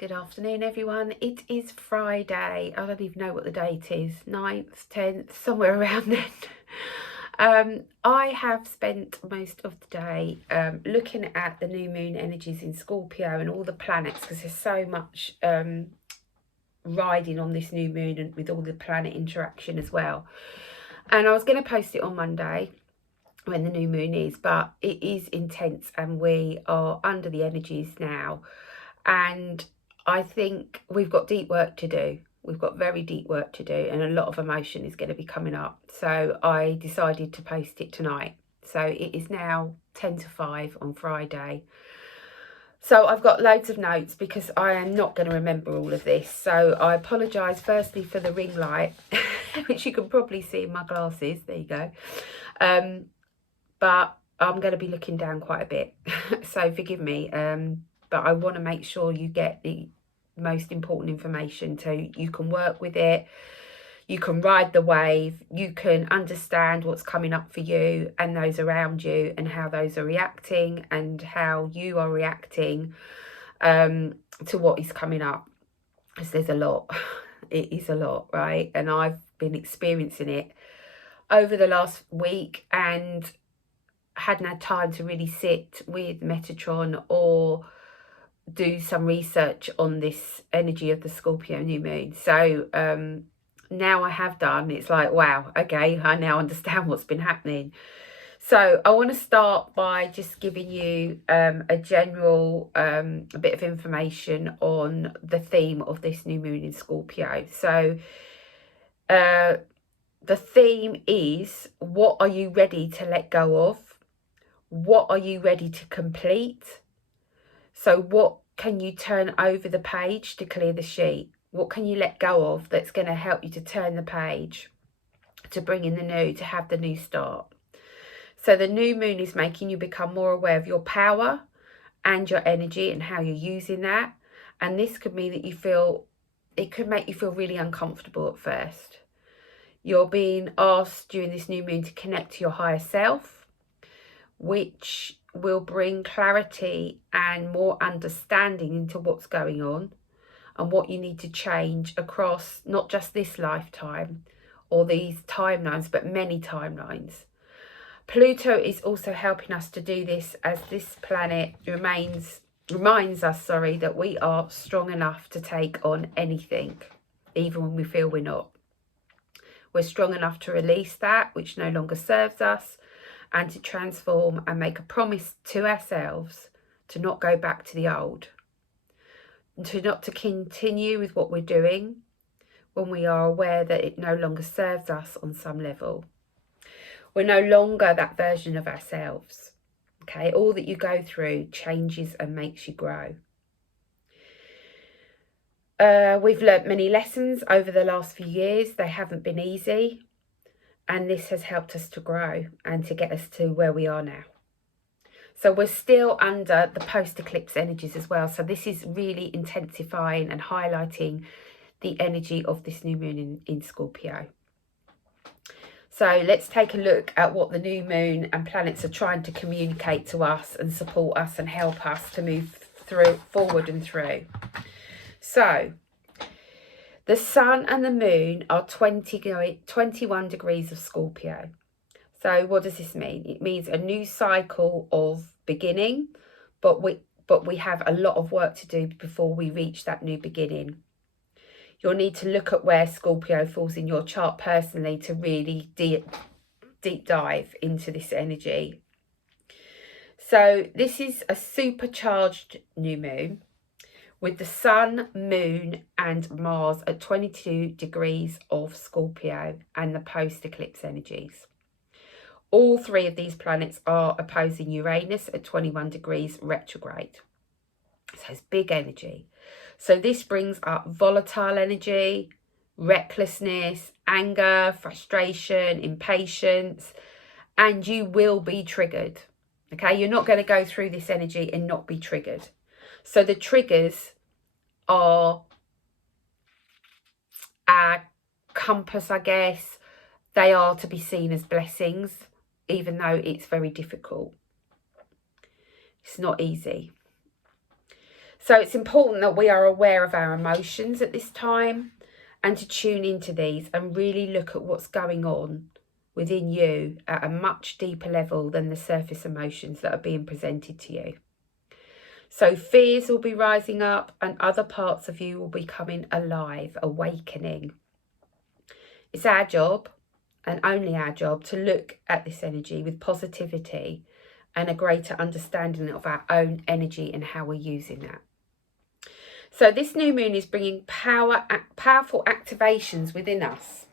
Good afternoon, everyone. It is Friday. I don't even know what the date is, 9th, 10th, somewhere around then. I have spent most of the day looking at the new moon energies in Scorpio and all the planets, because there's so much riding on this new moon and with all the planet interaction as well. And I was going to post it on Monday when the new moon is, but it is intense and we are under the energies now. And I think we've got deep work to do. We've got very deep work to do, and a lot of emotion is going to be coming up. So I decided to post it tonight. So it is now 10 to 5 on Friday. So I've got loads of notes because I am not going to remember all of this. So I apologise firstly for the ring light, which you can probably see in my glasses. There you go. But I'm going to be looking down quite a bit. So forgive me. But I want to make sure you get the most important information so you can work with it, you can ride the wave, you can understand what's coming up for you and those around you and how those are reacting and how you are reacting to what is coming up. Because there's a lot. It is a lot, right? And I've been experiencing it over the last week and hadn't had time to really sit with Metatron or do some research on this energy of the Scorpio new moon. So now I have done, it's like, wow, okay, I now understand what's been happening. So I want to start by just giving you a general a bit of information on the theme of this new moon in Scorpio. So the theme is, what are you ready to let go of? What are you ready to complete? So what can you turn over the page to clear the sheet? What can you let go of that's going to help you to turn the page, to bring in the new, to have the new start? So the new moon is making you become more aware of your power and your energy and how you're using that. And this could mean that you feel, it could make you feel really uncomfortable at first. You're being asked during this new moon to connect to your higher self, which will bring clarity and more understanding into what's going on and what you need to change across not just this lifetime or these timelines, but many timelines. Pluto is also helping us to do this, as this planet reminds us that we are strong enough to take on anything, even when we feel we're not. We're strong enough to release that which no longer serves us, and to transform and make a promise to ourselves to not go back to the old, and to continue with what we're doing when we are aware that it no longer serves us on some level. We're no longer that version of ourselves. Okay, all that you go through changes and makes you grow. We've learnt many lessons over the last few years. They haven't been easy. And this has helped us to grow and to get us to where we are now. So we're still under the post-eclipse energies as well. So this is really intensifying and highlighting the energy of this new moon in Scorpio. So let's take a look at what the new moon and planets are trying to communicate to us and support us and help us to move forward and through. So the sun and the moon are 21 degrees of Scorpio. So what does this mean? It means a new cycle of beginning, but we have a lot of work to do before we reach that new beginning. You'll need to look at where Scorpio falls in your chart personally to really deep dive into this energy. So this is a supercharged new moon, with the sun, moon and Mars at 22 degrees of Scorpio and the post-eclipse energies. All three of these planets are opposing Uranus at 21 degrees retrograde. So it's big energy. So this brings up volatile energy, recklessness, anger, frustration, impatience, and you will be triggered. Okay, you're not going to go through this energy and not be triggered. So the triggers are our compass, I guess. They are to be seen as blessings, even though it's very difficult. It's not easy. So it's important that we are aware of our emotions at this time and to tune into these and really look at what's going on within you at a much deeper level than the surface emotions that are being presented to you. So fears will be rising up and other parts of you will be coming alive, awakening. It's our job, and only our job, to look at this energy with positivity and a greater understanding of our own energy and how we're using that. So this new moon is bringing powerful activations within us,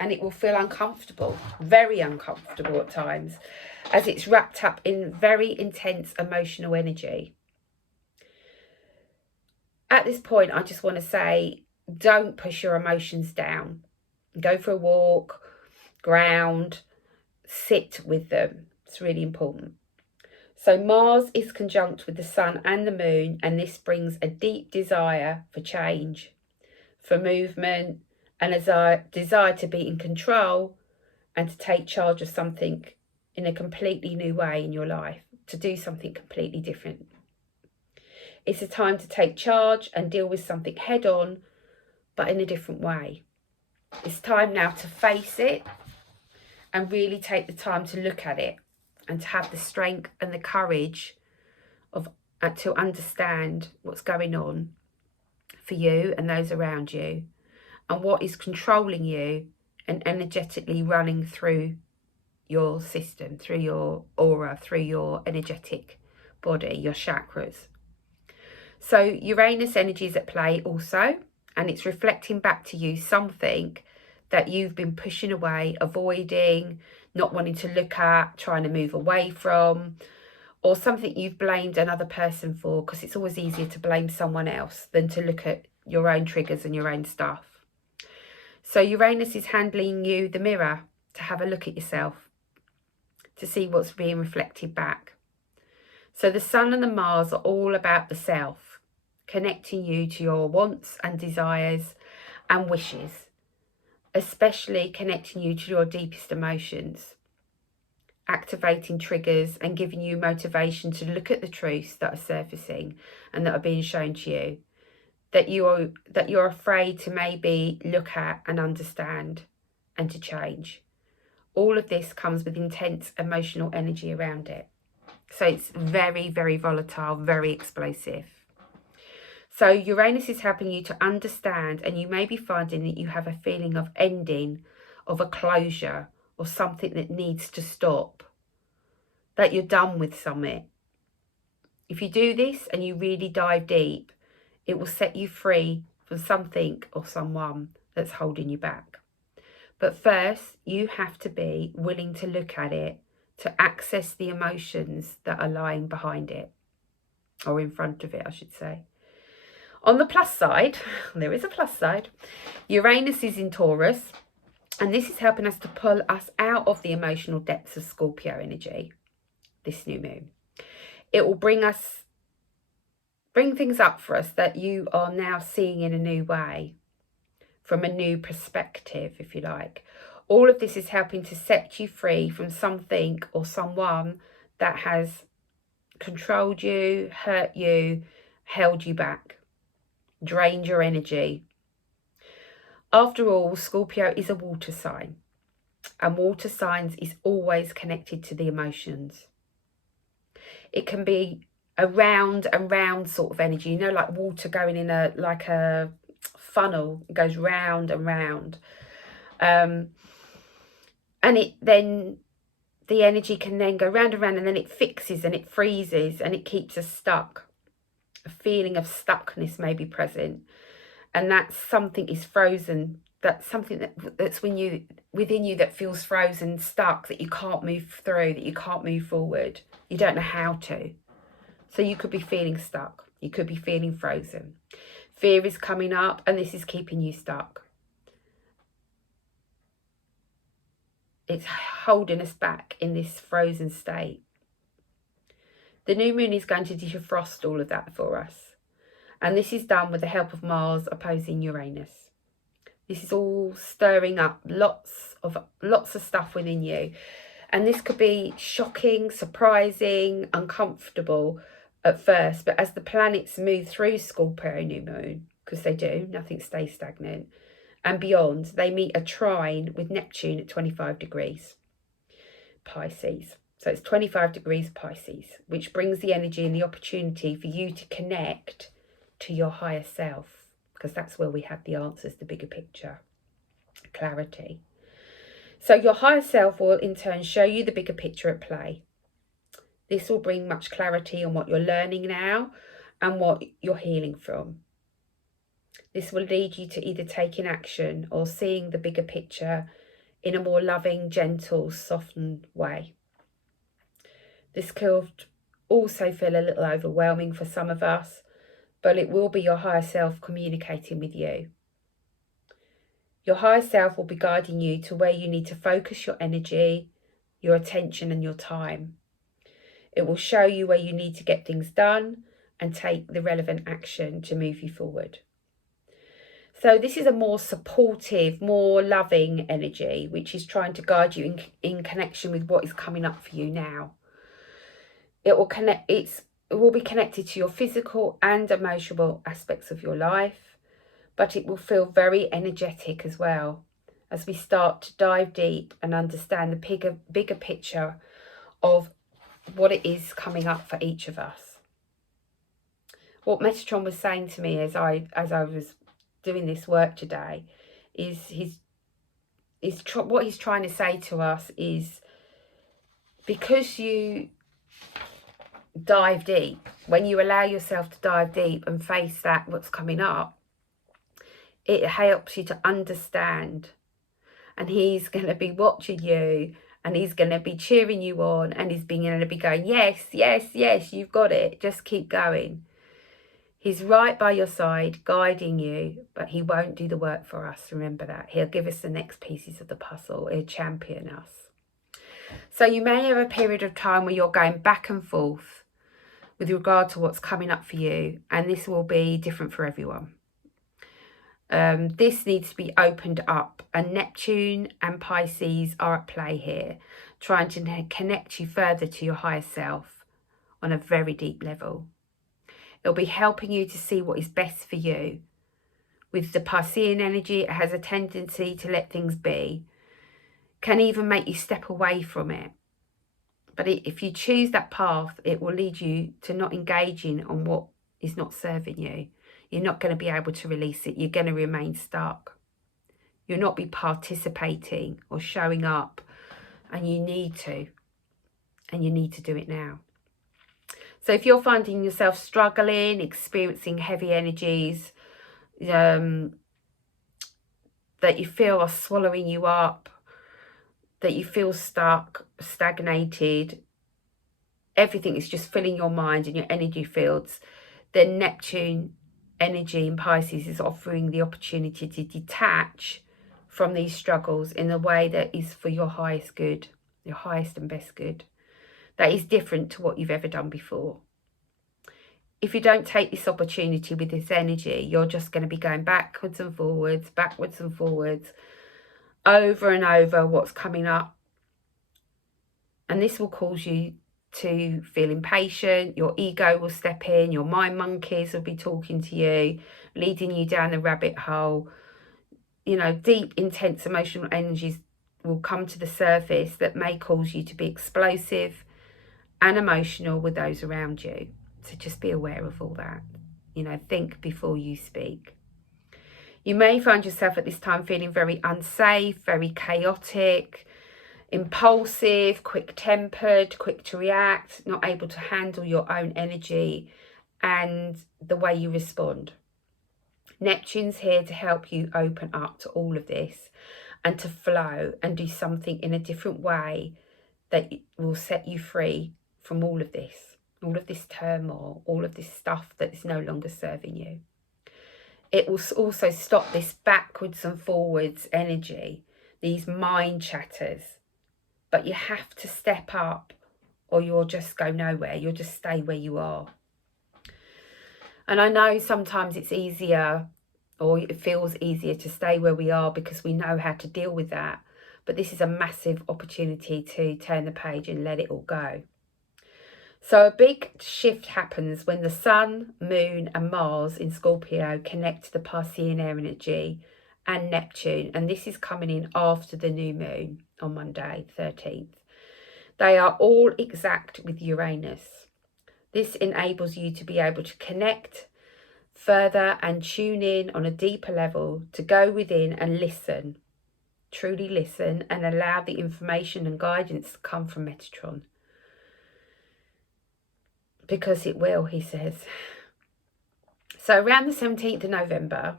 and it will feel uncomfortable, very uncomfortable at times, as it's wrapped up in very intense emotional energy. At this point, I just want to say, don't push your emotions down. Go for a walk, ground, sit with them. It's really important. So Mars is conjunct with the Sun and the Moon, and this brings a deep desire for change, for movement, and a desire to be in control and to take charge of something in a completely new way in your life, to do something completely different. It's a time to take charge and deal with something head on, but in a different way. It's time now to face it and really take the time to look at it and to have the strength and the courage to understand what's going on for you and those around you, and what is controlling you and energetically running through your system, through your aura, through your energetic body, your chakras. So Uranus energy is at play also, and it's reflecting back to you something that you've been pushing away, avoiding, not wanting to look at, trying to move away from, or something you've blamed another person for, because it's always easier to blame someone else than to look at your own triggers and your own stuff. So Uranus is handing you the mirror to have a look at yourself, to see what's being reflected back. So the Sun and the Mars are all about the self, connecting you to your wants and desires and wishes, especially connecting you to your deepest emotions, activating triggers and giving you motivation to look at the truths that are surfacing and that are being shown to you, that you're afraid to maybe look at and understand and to change. All of this comes with intense emotional energy around it. So it's very, very volatile, very explosive. So Uranus is helping you to understand, and you may be finding that you have a feeling of ending, of a closure, or something that needs to stop, that you're done with something. If you do this and you really dive deep, it will set you free from something or someone that's holding you back. But first, you have to be willing to look at it, to access the emotions that are lying behind it, or in front of it, I should say. On the plus side, there is a plus side, Uranus is in Taurus, and this is helping us to pull us out of the emotional depths of Scorpio energy, this new moon. It will bring things up for us that you are now seeing in a new way, from a new perspective, if you like. All of this is helping to set you free from something or someone that has controlled you, hurt you, held you back, drained your energy. After all, Scorpio is a water sign, and water signs is always connected to the emotions. It can be a round and round sort of energy, you know, like water going in a funnel. It goes round and round, and then the energy can then go round and round, and then it fixes and it freezes and it keeps us stuck. A feeling of stuckness may be present, and that something is frozen. That's something that's within you that feels frozen, stuck, that you can't move through, that you can't move forward. You don't know how to. So you could be feeling stuck. You could be feeling frozen. Fear is coming up, and this is keeping you stuck. It's holding us back in this frozen state. The new moon is going to defrost all of that for us. And this is done with the help of Mars opposing Uranus. This is all stirring up lots of stuff within you. And this could be shocking, surprising, uncomfortable. at first, but as the planets move through Scorpio New Moon, because they do, nothing stays stagnant, and beyond, they meet a trine with Neptune at 25 degrees Pisces. So it's 25 degrees Pisces, which brings the energy and the opportunity for you to connect to your higher self, because that's where we have the answers, the bigger picture, clarity. So your higher self will in turn show you the bigger picture at play. This will bring much clarity on what you're learning now and what you're healing from. This will lead you to either taking action or seeing the bigger picture in a more loving, gentle, softened way. This could also feel a little overwhelming for some of us, but it will be your higher self communicating with you. Your higher self will be guiding you to where you need to focus your energy, your attention and your time. It will show you where you need to get things done and take the relevant action to move you forward. So this is a more supportive, more loving energy, which is trying to guide you in connection with what is coming up for you now. It will be connected to your physical and emotional aspects of your life, but it will feel very energetic as well as we start to dive deep and understand the bigger picture of what it is coming up for each of us. What Metatron was saying to me as I was doing this work today is what he's trying to say to us is, because you dive deep, when you allow yourself to dive deep and face that what's coming up, it helps you to understand, and he's going to be watching you and he's going to be cheering you on and he's going to be going, yes, yes, yes, you've got it, just keep going. He's right by your side, guiding you, but he won't do the work for us. Remember that. He'll give us the next pieces of the puzzle. He'll champion us. So you may have a period of time where you're going back and forth with regard to what's coming up for you, and this will be different for everyone. This needs to be opened up, and Neptune and Pisces are at play here, trying to connect you further to your higher self on a very deep level. It'll be helping you to see what is best for you. With the Piscean energy, it has a tendency to let things be, can even make you step away from it. But if you choose that path, it will lead you to not engaging on what is not serving you. You're not going to be able to release it. You're going to remain stuck. You'll not be participating or showing up, and you need to. And you need to do it now. So if you're finding yourself struggling, experiencing heavy energies that you feel are swallowing you up, that you feel stuck, stagnated, everything is just filling your mind and your energy fields, then Neptune energy in Pisces is offering the opportunity to detach from these struggles in a way that is for your highest good, your highest and best good. That is different to what you've ever done before. If you don't take this opportunity with this energy, you're just going to be going backwards and forwards, over and over what's coming up. And this will cause you to feel impatient. Your ego will step in. Your mind monkeys will be talking to you, leading you down the rabbit hole. You know, deep, intense emotional energies will come to the surface that may cause you to be explosive and emotional with those around you. So just be aware of all that. You know, think before you speak. You may find yourself at this time feeling very unsafe, very chaotic, impulsive, quick-tempered, quick to react, not able to handle your own energy and the way you respond. Neptune's here to help you open up to all of this and to flow and do something in a different way that will set you free from all of this turmoil, all of this stuff that is no longer serving you. It will also stop this backwards and forwards energy, these mind chatters. But you have to step up or you'll just go nowhere. You'll just stay where you are. And I know sometimes it's easier, or it feels easier to stay where we are because we know how to deal with that. But this is a massive opportunity to turn the page and let it all go. So a big shift happens when the Sun, Moon and Mars in Scorpio connect to the Piscean air energy and Neptune. And this is coming in after the new moon on Monday, 13th. They are all exact with Uranus. This enables you to be able to connect further and tune in on a deeper level, to go within and listen, truly listen, and allow the information and guidance to come from Metatron. Because it will, he says. So around the 17th of November,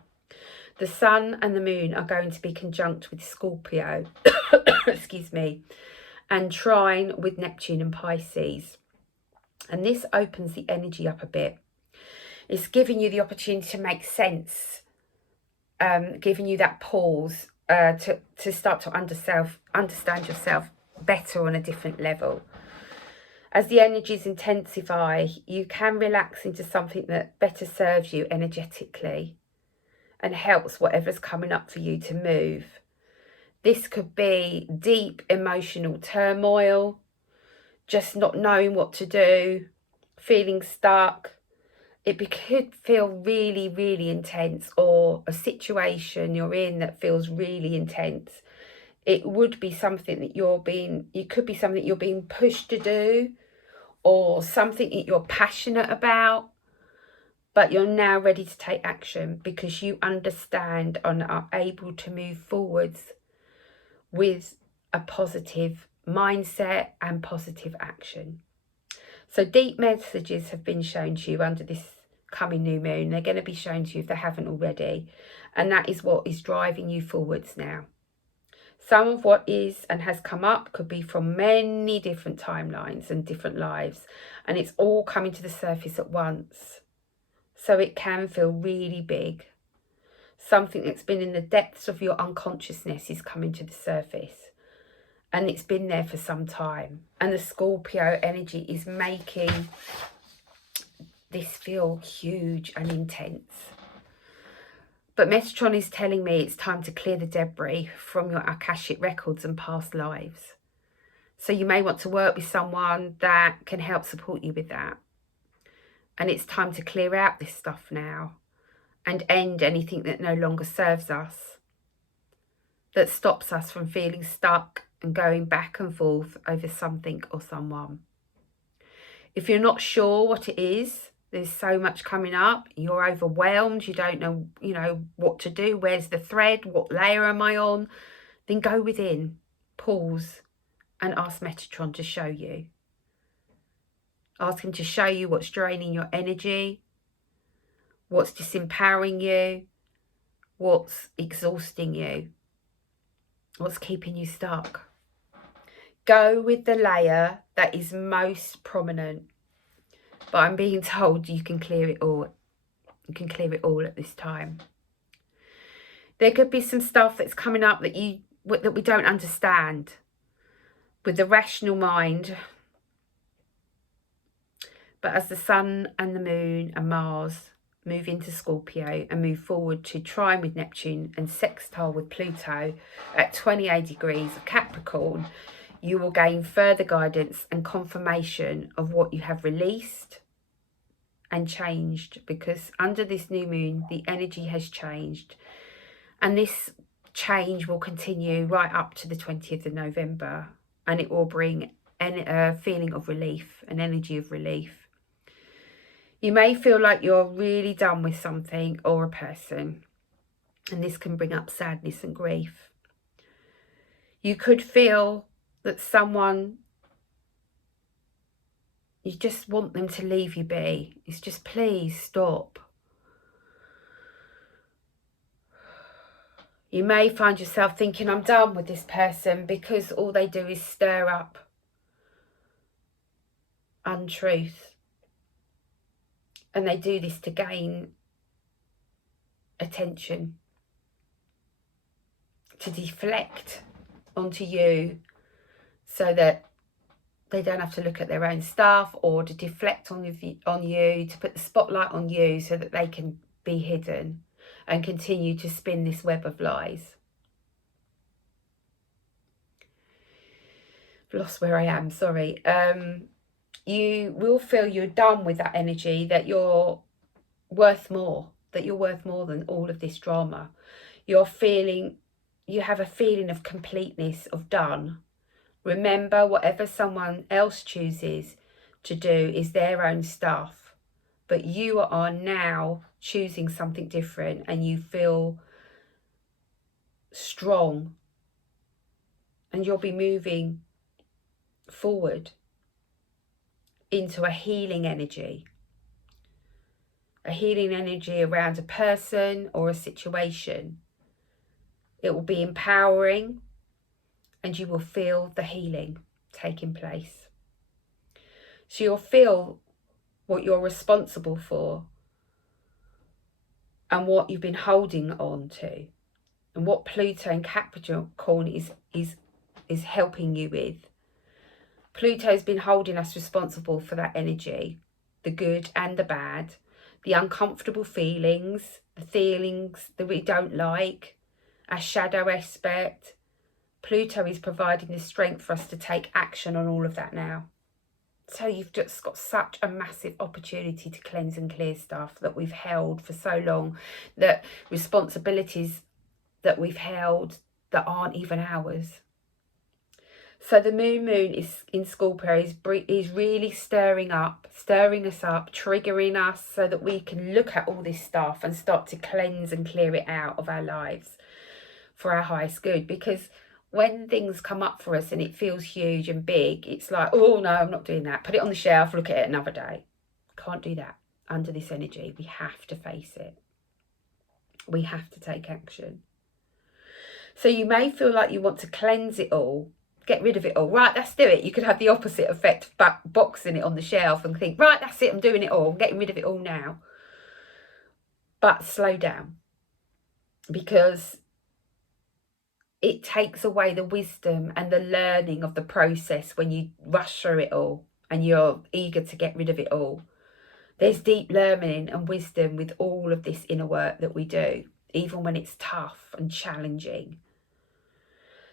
the Sun and the Moon are going to be conjunct with Scorpio, excuse me, and trine with Neptune and Pisces. And this opens the energy up a bit. It's giving you the opportunity to make sense, giving you that pause to start to understand yourself better on a different level. As the energies intensify, you can relax into something that better serves you energetically and helps whatever's coming up for you to move. This could be deep emotional turmoil, just not knowing what to do, feeling stuck. It could feel really, really intense, or a situation you're in that feels really intense. It would be something that it could be something you're being pushed to do, or something that you're passionate about, but you're now ready to take action because you understand and are able to move forwards with a positive mindset and positive action. So deep messages have been shown to you under this coming new moon. They're going to be shown to you if they haven't already. And that is what is driving you forwards now. Some of what is and has come up could be from many different timelines and different lives. And it's all coming to the surface at once. So it can feel really big. Something that's been in the depths of your unconsciousness is coming to the surface. And it's been there for some time. And the Scorpio energy is making this feel huge and intense. But Metatron is telling me it's time to clear the debris from your Akashic records and past lives. So you may want to work with someone that can help support you with that. And it's time to clear out this stuff now and end anything that no longer serves us, that stops us from feeling stuck and going back and forth over something or someone. If you're not sure what it is, there's so much coming up, you're overwhelmed, you don't know, what to do, where's the thread, what layer am I on, then go within, pause and ask Metatron to show you. Ask him to show you what's draining your energy, what's disempowering you, what's exhausting you, what's keeping you stuck. Go with the layer that is most prominent. But I'm being told you can clear it all. You can clear it all at this time. There could be some stuff that's coming up that we don't understand with the rational mind. But as the Sun and the Moon and Mars move into Scorpio and move forward to trine with Neptune and sextile with Pluto at 28 degrees of Capricorn, you will gain further guidance and confirmation of what you have released and changed, because under this new moon the energy has changed, and this change will continue right up to the 20th of November, and it will bring a feeling of relief, an energy of relief. You may feel like you're really done with something or a person, and this can bring up sadness and grief. You could feel that someone, you just want them to leave you be. It's just, please stop. You may find yourself thinking, I'm done with this person, because all they do is stir up untruth. And they do this to gain attention, to deflect onto you so that they don't have to look at their own stuff, or to deflect on you, to put the spotlight on you so that they can be hidden and continue to spin this web of lies. I've lost where I am, sorry. you will feel you're done with that energy, that you're worth more, than all of this drama. You have a feeling of completeness, of done. Remember, whatever someone else chooses to do is their own stuff, but you are now choosing something different, and you feel strong, and you'll be moving forward into a healing energy around a person or a situation. It will be empowering, and you will feel the healing taking place. So you'll feel what you're responsible for, and what you've been holding on to, and what Pluto and Capricorn is helping you with. Pluto's been holding us responsible for that energy, the good and the bad, the uncomfortable feelings, the feelings that we don't like, our shadow aspect. Pluto is providing the strength for us to take action on all of that now. So you've just got such a massive opportunity to cleanse and clear stuff that we've held for so long, that responsibilities that we've held that aren't even ours. So the new moon is in Scorpio is really stirring us up, triggering us, so that we can look at all this stuff and start to cleanse and clear it out of our lives for our highest good. Because when things come up for us and it feels huge and big, it's like, oh no, I'm not doing that. Put it on the shelf, look at it another day. Can't do that under this energy. We have to face it. We have to take action. So you may feel like you want to cleanse it all, get rid of it all. Right, let's do it. You could have the opposite effect, boxing it on the shelf and think, right, that's it, I'm doing it all. I'm getting rid of it all now. But slow down, because it takes away the wisdom and the learning of the process when you rush through it all and you're eager to get rid of it all. There's deep learning and wisdom with all of this inner work that we do, even when it's tough and challenging.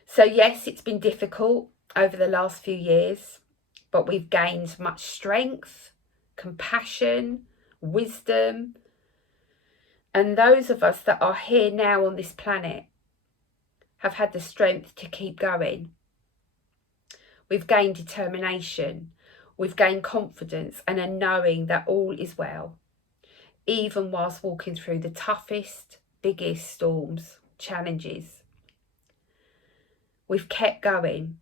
So yes, it's been difficult over the last few years, but we've gained much strength, compassion, wisdom. And those of us that are here now on this planet have had the strength to keep going. We've gained determination, we've gained confidence and a knowing that all is well, even whilst walking through the toughest, biggest storms, challenges. We've kept going,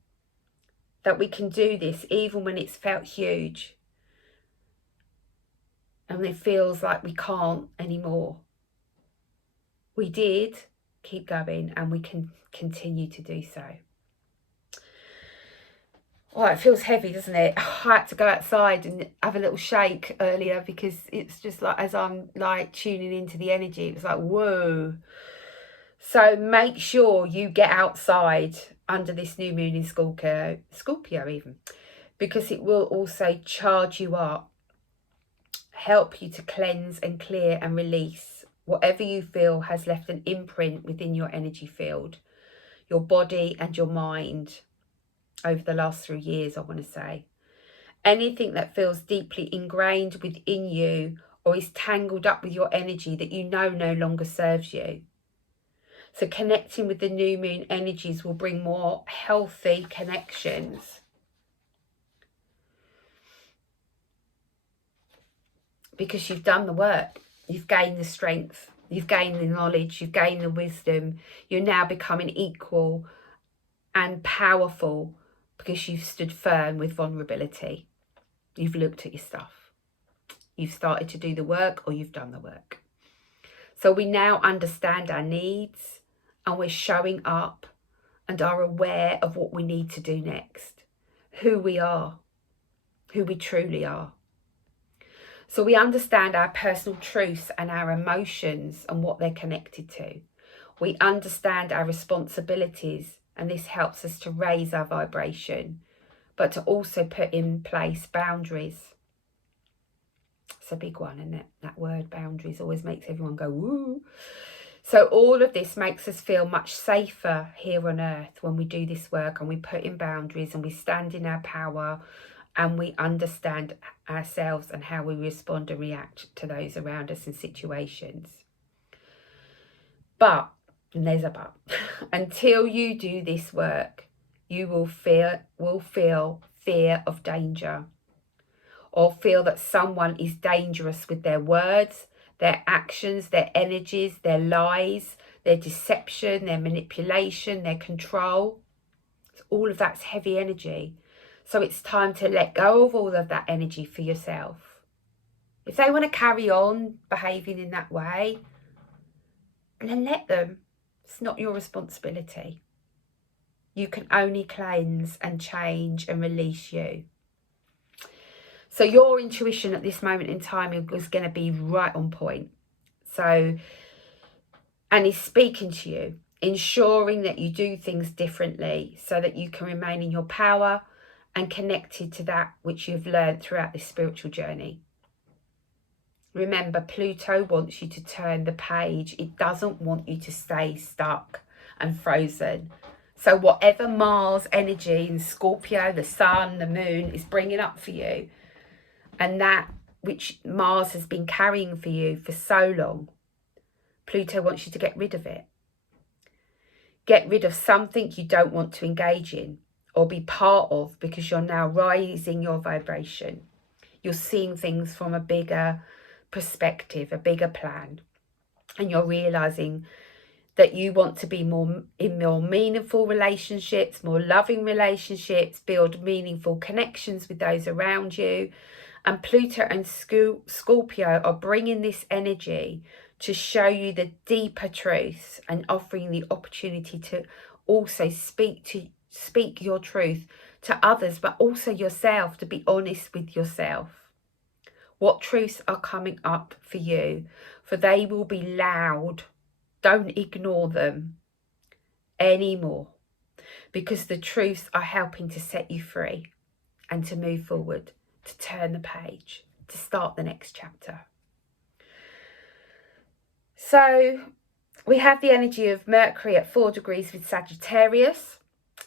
that we can do this even when it's felt huge and it feels like we can't anymore. We did keep going, and we can continue to do so. Oh, it feels heavy, doesn't it? I had to go outside and have a little shake earlier, because it's just like, as I'm like tuning into the energy, it was like, whoa. So make sure you get outside under this new moon in Scorpio even, because it will also charge you up, help you to cleanse and clear and release whatever you feel has left an imprint within your energy field, your body and your mind over the last 3 years, I want to say. Anything that feels deeply ingrained within you or is tangled up with your energy that you know no longer serves you. So connecting with the new moon energies will bring more healthy connections. Because you've done the work. You've gained the strength, you've gained the knowledge, you've gained the wisdom. You're now becoming equal and powerful because you've stood firm with vulnerability. You've looked at your stuff. You've started to do the work, or you've done the work. So we now understand our needs, and we're showing up and are aware of what we need to do next, who we are, who we truly are. So we understand our personal truths and our emotions and what they're connected to. We understand our responsibilities, and this helps us to raise our vibration, but to also put in place boundaries. It's a big one, isn't it? That word boundaries always makes everyone go, woo. So all of this makes us feel much safer here on earth when we do this work and we put in boundaries and we stand in our power and we understand ourselves and how we respond and react to those around us in situations. But, and there's a but, until you do this work, you will feel fear of danger, or feel that someone is dangerous with their words, their actions, their energies, their lies, their deception, their manipulation, their control. All of that's heavy energy. So it's time to let go of all of that energy for yourself. If they want to carry on behaving in that way, then let them. It's not your responsibility. You can only cleanse and change and release you. So your intuition at this moment in time is going to be right on point. So, and he's speaking to you, ensuring that you do things differently so that you can remain in your power and connected to that which you've learned throughout this spiritual journey. Remember, Pluto wants you to turn the page. It doesn't want you to stay stuck and frozen. So whatever Mars energy in Scorpio, the sun, the moon is bringing up for you, and that which Mars has been carrying for you for so long, Pluto wants you to get rid of it. Get rid of something you don't want to engage in or be part of, because you're now raising your vibration. You're seeing things from a bigger perspective, a bigger plan, and you're realizing that you want to be more in more meaningful relationships, more loving relationships, build meaningful connections with those around you. And Pluto and Scorpio are bringing this energy to show you the deeper truths and offering the opportunity to also speak your truth to others, but also yourself, to be honest with yourself. What truths are coming up for you? For they will be loud. Don't ignore them anymore, because the truths are helping to set you free and to move forward, to turn the page, to start the next chapter. So we have the energy of Mercury at 4 degrees with Sagittarius,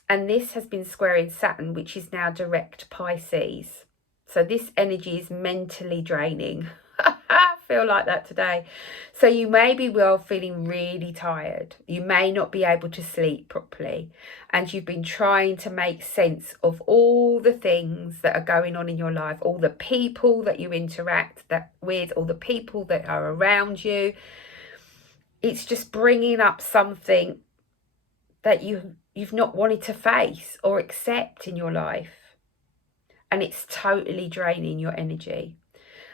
and this has been squaring Saturn, which is now direct Pisces. So this energy is mentally draining. I feel like that today. So you may be feeling really tired. You may not be able to sleep properly, and you've been trying to make sense of all the things that are going on in your life, all the people that you interact with, all the people that are around you. It's just bringing up something that you've not wanted to face or accept in your life, and it's totally draining your energy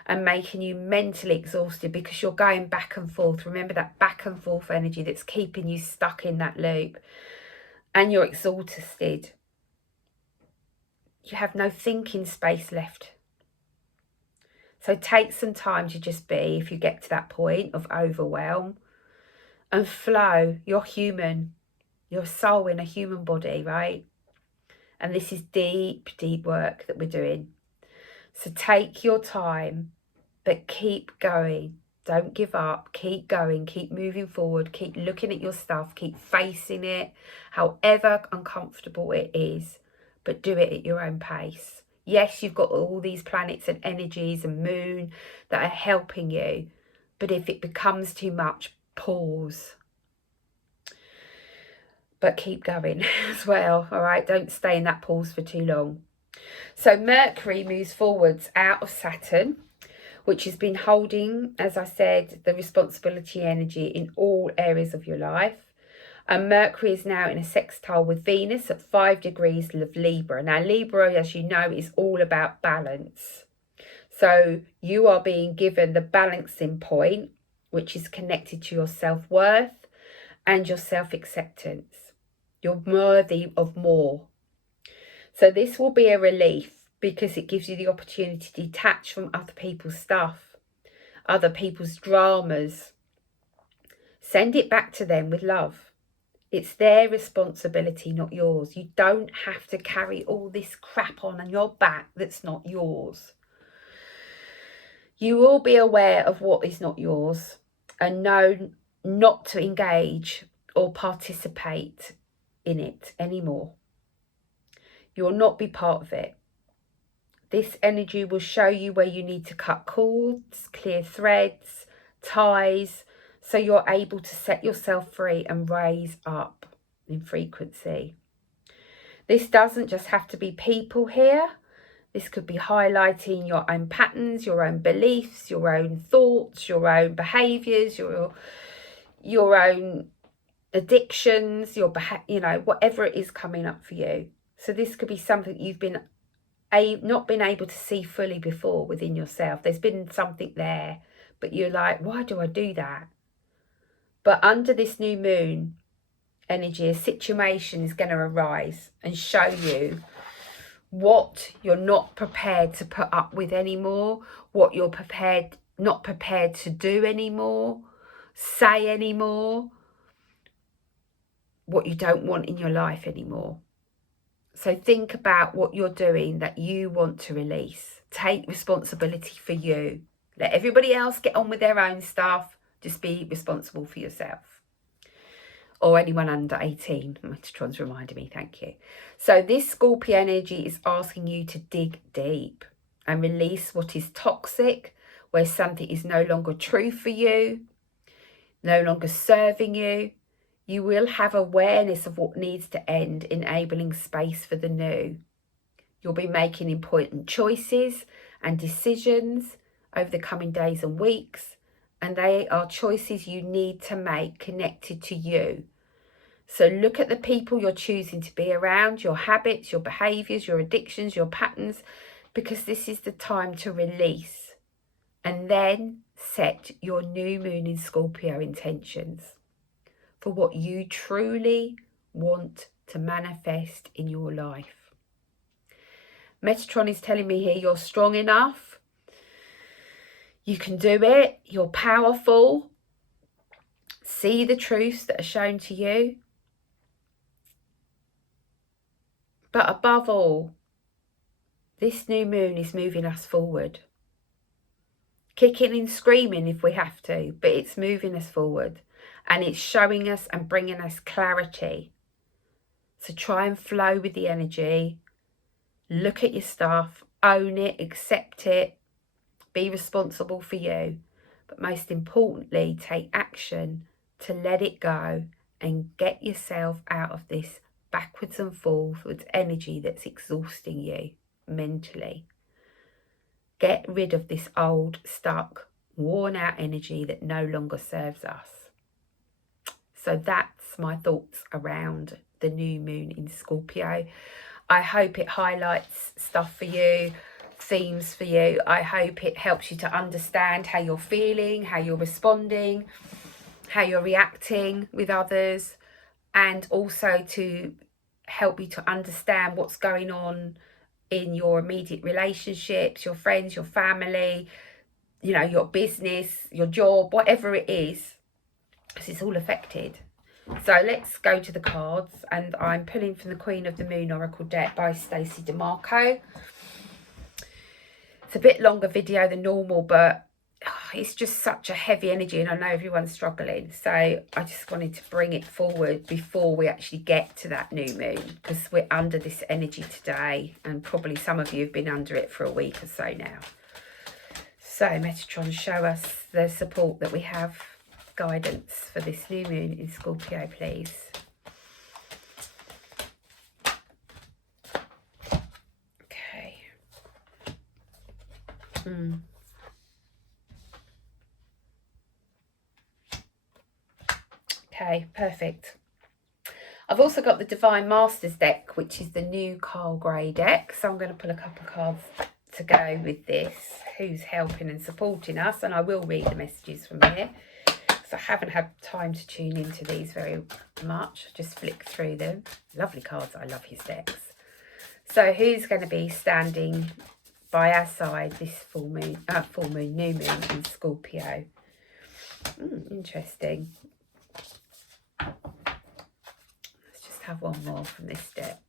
and making you mentally exhausted, because you're going back and forth. Remember that back and forth energy that's keeping you stuck in that loop, and you're exhausted. You have no thinking space left. So take some time to just be, if you get to that point of overwhelm, and flow. You're human. You're a soul in a human body, right? And this is deep, deep work that we're doing. So take your time, but keep going. Don't give up. Keep going. Keep moving forward. Keep looking at your stuff. Keep facing it, however uncomfortable it is, but do it at your own pace. Yes, you've got all these planets and energies and moon that are helping you, but if it becomes too much, pause. But keep going as well, all right? Don't stay in that pause for too long. So Mercury moves forwards out of Saturn, which has been holding, as I said, the responsibility energy in all areas of your life. And Mercury is now in a sextile with Venus at 5 degrees of Libra. Now, Libra, as you know, is all about balance. So you are being given the balancing point, which is connected to your self-worth and your self-acceptance. You're worthy of more. So this will be a relief, because it gives you the opportunity to detach from other people's stuff, other people's dramas. Send it back to them with love. It's their responsibility, not yours. You don't have to carry all this crap on your back that's not yours. You will be aware of what is not yours and know not to engage or participate in it anymore. You will not be part of it. This energy will show you where you need to cut cords, clear threads, ties, so you're able to set yourself free and raise up in frequency. This doesn't just have to be people here. This could be highlighting your own patterns, your own beliefs, your own thoughts, your own behaviours, your own addictions, whatever it is coming up for you. So this could be something you've not been able to see fully before within yourself. There's been something there, but you're like, why do I do that? But under this new moon energy, a situation is going to arise and show you what you're not prepared to put up with anymore, what you're not prepared to do anymore, say anymore, what you don't want in your life anymore. So think about what you're doing that you want to release. Take responsibility for you. Let everybody else get on with their own stuff. Just be responsible for yourself. Or anyone under 18. Metatron's reminded me, thank you. So this Scorpio energy is asking you to dig deep and release what is toxic, where something is no longer true for you, no longer serving you. You will have awareness of what needs to end, enabling space for the new. You'll be making important choices and decisions over the coming days and weeks, and they are choices you need to make connected to you. So look at the people you're choosing to be around, your habits, your behaviours, your addictions, your patterns, because this is the time to release. And then set your new moon in Scorpio intentions for what you truly want to manifest in your life. Metatron is telling me here, you're strong enough. You can do it. You're powerful. See the truths that are shown to you. But above all, this new moon is moving us forward. Kicking and screaming if we have to, but it's moving us forward. And it's showing us and bringing us clarity. So try and flow with the energy. Look at your stuff. Own it. Accept it. Be responsible for you. But most importantly, take action to let it go and get yourself out of this backwards and forwards energy that's exhausting you mentally. Get rid of this old, stuck, worn out energy that no longer serves us. So that's my thoughts around the new moon in Scorpio. I hope it highlights stuff for you, themes for you. I hope it helps you to understand how you're feeling, how you're responding, how you're reacting with others, and also to help you to understand what's going on in your immediate relationships, your friends, your family, your business, your job, whatever it is, because it's all affected. So let's go to the cards, and I'm pulling from the Queen of the Moon Oracle deck by Stacey DeMarco. It's a bit longer video than normal, but it's just such a heavy energy, and I know everyone's struggling. So I just wanted to bring it forward before we actually get to that new moon, because we're under this energy today, and probably some of you have been under it for a week or so now. So Metatron, show us the support that we have, guidance for this new moon in Scorpio, please. Okay. Okay, perfect. I've also got the Divine Masters deck, which is the new Carl Grey deck. So I'm going to pull a couple of cards to go with this. Who's helping and supporting us? And I will read the messages from here, because I haven't had time to tune into these very much. Just flick through them. Lovely cards. I love his decks. So who's going to be standing by our side this new moon in Scorpio? Interesting. Let's just have one more from this deck.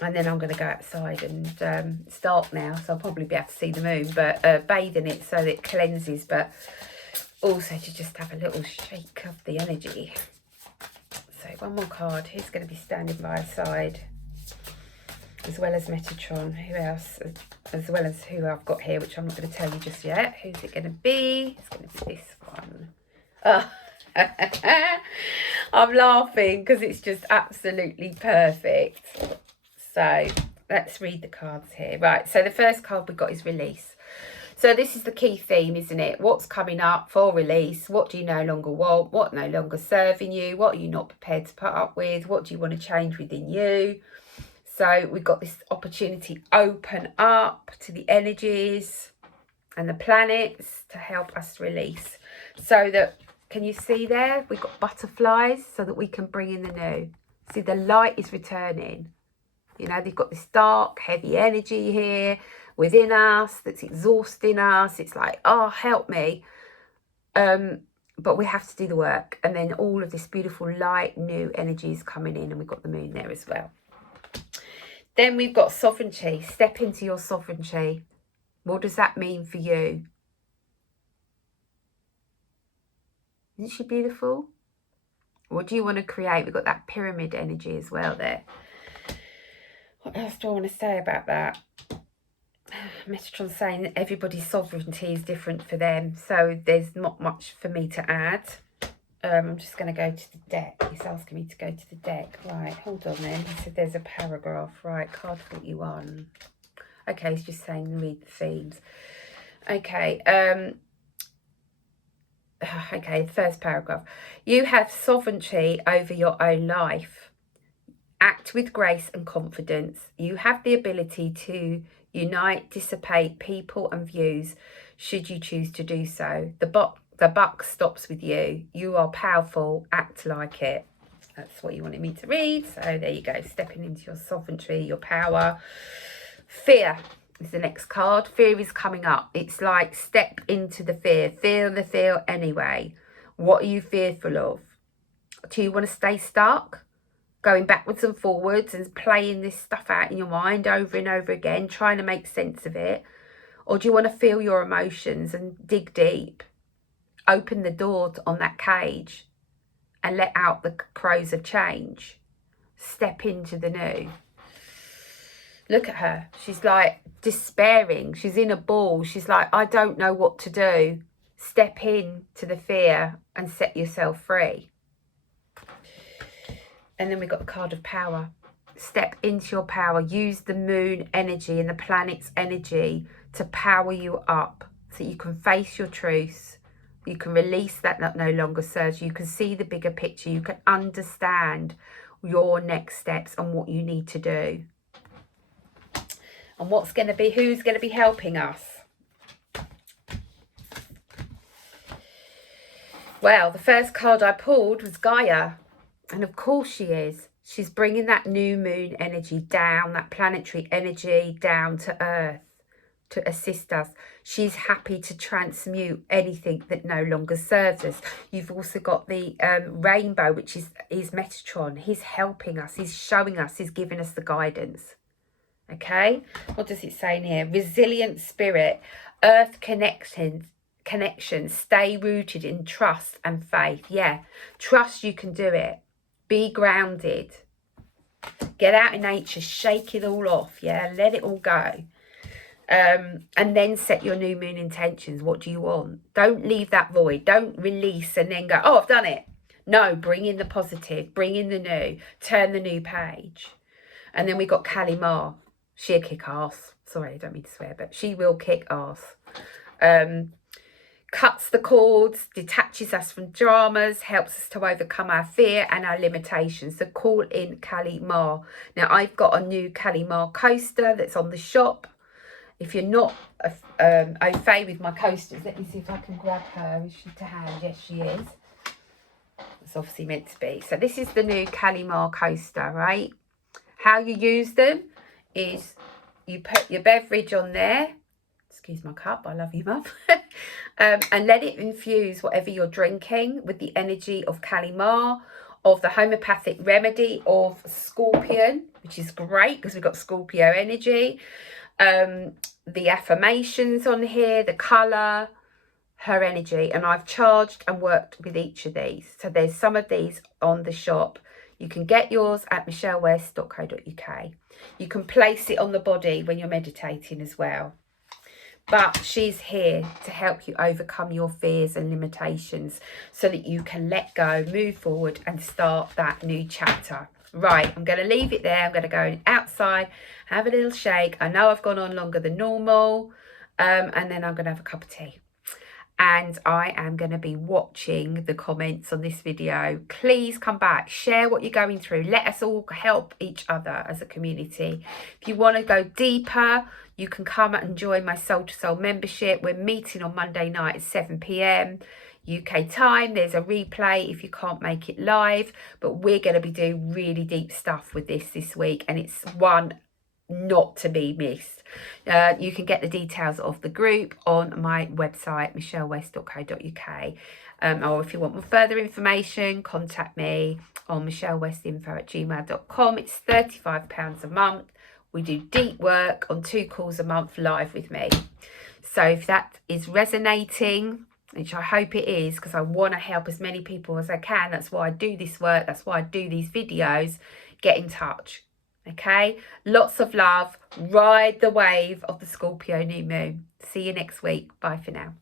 And then I'm going to go outside, and it's dark now, so I'll probably be able to see the moon, but bathe in it so that it cleanses, but also to just have a little shake of the energy. So one more card. Who's going to be standing by her side? As well as Metatron. Who else? As well as who I've got here, which I'm not going to tell you just yet. Who's it going to be? It's going to be this one. Oh. I'm laughing because it's just absolutely perfect. So let's read the cards here. Right, so the first card we've got is release. So this is the key theme, isn't it? What's coming up for release? What do you no longer want? What no longer serving you? What are you not prepared to put up with? What do you want to change within you? So we've got this opportunity open up to the energies and the planets to help us release. So that, can you see there? We've got butterflies so that we can bring in the new. See, the light is returning. You know, they've got this dark, heavy energy here within us that's exhausting us. It's like, oh, help me. But we have to do the work. And then all of this beautiful light, new energy is coming in. And we've got the moon there as well. Then we've got sovereignty. Step into your sovereignty. What does that mean for you? Isn't she beautiful? What do you want to create? We've got that pyramid energy as well there. What else do I want to say about that? Metatron's saying that everybody's sovereignty is different for them. So there's not much for me to add. I'm just going to go to the deck. He's asking me to go to the deck. Right, hold on then. He said there's a paragraph. Right, card 41. Okay, he's just saying read the themes. Okay, okay, the first paragraph. You have sovereignty over your own life. Act with grace and confidence. You have the ability to unite, dissipate people and views should you choose to do so. The buck stops with you. You are powerful. Act like it. That's what you wanted me to read. So there you go. Stepping into your sovereignty, your power. Fear is the next card. Fear is coming up. It's like step into the fear. Feel the fear anyway. What are you fearful of? Do you want to stay stuck? Going backwards and forwards and playing this stuff out in your mind over and over again, trying to make sense of it? Or do you want to feel your emotions and dig deep? Open the door on that cage and let out the crows of change. Step into the new. Look at her. She's like despairing. She's in a ball. She's like, I don't know what to do. Step in to the fear and set yourself free. And then we've got the card of power. Step into your power. Use the moon energy and the planet's energy to power you up so you can face your truths. You can release that no longer serves you. You can see the bigger picture. You can understand your next steps and what you need to do. And what's going to be, who's going to be helping us? Well, the first card I pulled was Gaia. And of course she is. She's bringing that new moon energy down, that planetary energy down to Earth to assist us. She's happy to transmute anything that no longer serves us. You've also got the rainbow, which is Metatron. He's helping us. He's showing us. He's giving us the guidance. Okay. What does it say in here? Resilient spirit. Earth connection. Stay rooted in trust and faith. Yeah. Trust you can do it. Be grounded. Get out in nature. Shake it all off. Yeah. Let it all go. And then set your new moon intentions. What do you want? Don't leave that void. Don't release and then go, oh, I've done it. No, bring in the positive. Bring in the new. Turn the new page. And then we got Kali Ma. She'll kick ass. Sorry, I don't mean to swear, but she will kick ass. Cuts the cords, detaches us from dramas, helps us to overcome our fear and our limitations. So call in Kali Ma. Now, I've got a new Kali Ma coaster that's on the shop. If you're not au fait with my coasters, let me see if I can grab her. Is she to hand? Yes, she is. It's obviously meant to be. So this is the new Kali Ma coaster, right? How you use them is you put your beverage on there. Excuse my cup, I love you, Mum. And let it infuse whatever you're drinking with the energy of Kali Ma, of the homeopathic remedy of Scorpion, which is great because we've got Scorpio energy. The affirmations on here, the colour, her energy. And I've charged and worked with each of these. So there's some of these on the shop. You can get yours at michellewest.co.uk. You can place it on the body when you're meditating as well. But she's here to help you overcome your fears and limitations so that you can let go, move forward and start that new chapter. Right, I'm going to leave it there. I'm going to go outside, have a little shake. I know I've gone on longer than normal, and then I'm going to have a cup of tea. And I am going to be watching the comments on this video. Please come back, share what you're going through. Let us all help each other as a community. If you want to go deeper, you can come and join my Soul to Soul membership. We're meeting on Monday night at 7 p.m. UK time. There's a replay if you can't make it live, but we're going to be doing really deep stuff with this week, and it's one not to be missed. You can get the details of the group on my website, michellewest.co.uk. Or if you want further information, contact me on michellewestinfo@gmail.com. It's £35 a month. We do deep work on 2 calls a month live with me. So if that is resonating, which I hope it is, because I want to help as many people as I can, that's why I do this work, that's why I do these videos, get in touch. Okay, lots of love. Ride the wave of the Scorpio new moon. See you next week. Bye for now.